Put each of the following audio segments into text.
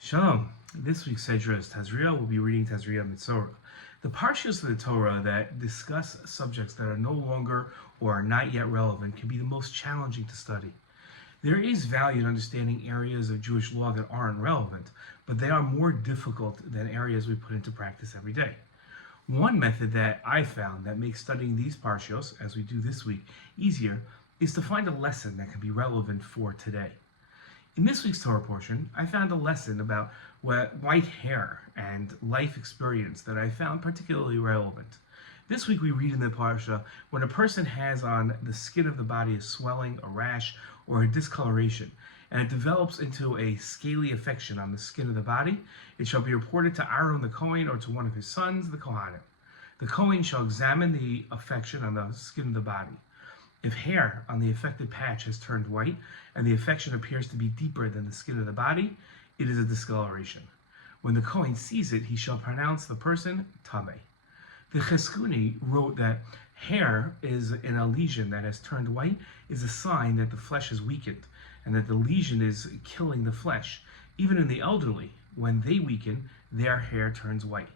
Shalom. This week's Sedra Tazria will be reading Tazria Mitzorah. The parshas of the Torah that discuss subjects that are no longer or are not yet relevant can be the most challenging to study. There is value in understanding areas of Jewish law that aren't relevant, but they are more difficult than areas we put into practice every day. One method that I found that makes studying these parshas, as we do this week, easier is to find a lesson that can be relevant for today. In this week's Torah portion, I found a lesson about white hair and life experience that I found particularly relevant. This week we read in the parsha, when a person has on the skin of the body a swelling, a rash, or a discoloration, and it develops into a scaly affection on the skin of the body, it shall be reported to Aaron the Kohen or to one of his sons, the Kohanim. The Kohen shall examine the affection on the skin of the body. If hair on the affected patch has turned white and the affection appears to be deeper than the skin of the body, it is a discoloration. When the Kohen sees it, he shall pronounce the person Tameh. The Cheskuni wrote that hair is in a lesion that has turned white is a sign that the flesh is weakened and that the lesion is killing the flesh. Even in the elderly, when they weaken, their hair turns white.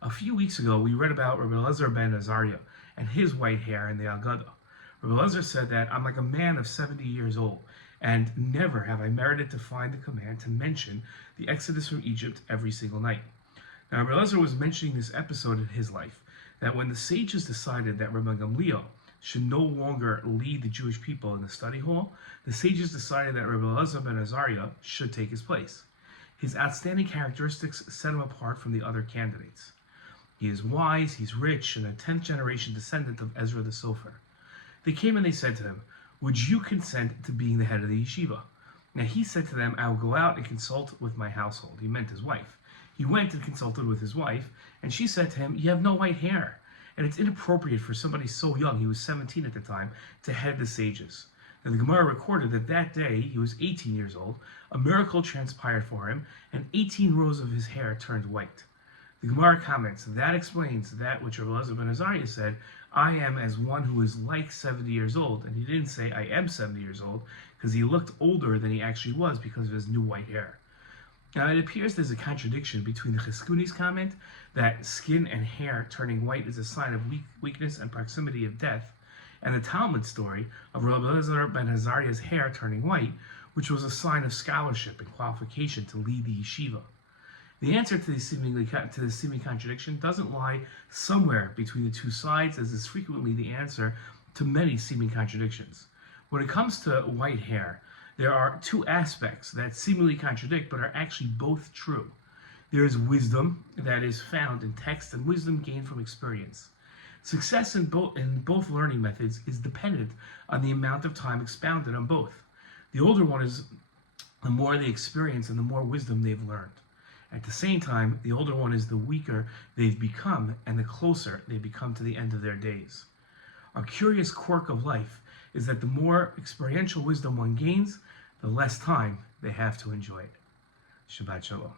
A few weeks ago, we read about Rabbi Elazar ben Azariah and his white hair in the Agadah. Rabbi Elazar said that I'm like a man of 70 years old, and never have I merited to find the command to mention the exodus from Egypt every single night. Now, Rabbi Elazar was mentioning this episode in his life, that when the sages decided that Rabbi Gamliel should no longer lead the Jewish people in the study hall, the sages decided that Rabbi Elazar ben Azariah should take his place. His outstanding characteristics set him apart from the other candidates. He is wise, he's rich, and a 10th generation descendant of Ezra the Sofer. They came and they said to him, "Would you consent to being the head of the yeshiva?" Now he said to them, "I will go out and consult with my household." He meant his wife. He went and consulted with his wife, and she said to him, "You have no white hair, and it's inappropriate for somebody so young," he was 17 at the time, "to head the sages." Now the Gemara recorded that that day, he was 18 years old, a miracle transpired for him, and 18 rows of his hair turned white. The Gemara comments, that explains that which Rabbi Elazar ben Azariah said, "I am as one who is like 70 years old," and he didn't say, "I am 70 years old," because he looked older than he actually was because of his new white hair. Now it appears there's a contradiction between the Cheskuni's comment that skin and hair turning white is a sign of weakness and proximity of death, and the Talmud story of Rabbi Elazar ben Azariah's hair turning white, which was a sign of scholarship and qualification to lead the yeshiva. The answer to the seeming contradiction doesn't lie somewhere between the two sides, as is frequently the answer to many seeming contradictions. When it comes to white hair, there are two aspects that seemingly contradict but are actually both true. There is wisdom that is found in text and wisdom gained from experience. Success in both learning methods is dependent on the amount of time expounded on both. The older one is the more they experience and the more wisdom they've learned. At the same time, the older one is the weaker they've become and the closer they become to the end of their days. A curious quirk of life is that the more experiential wisdom one gains, the less time they have to enjoy it. Shabbat Shalom.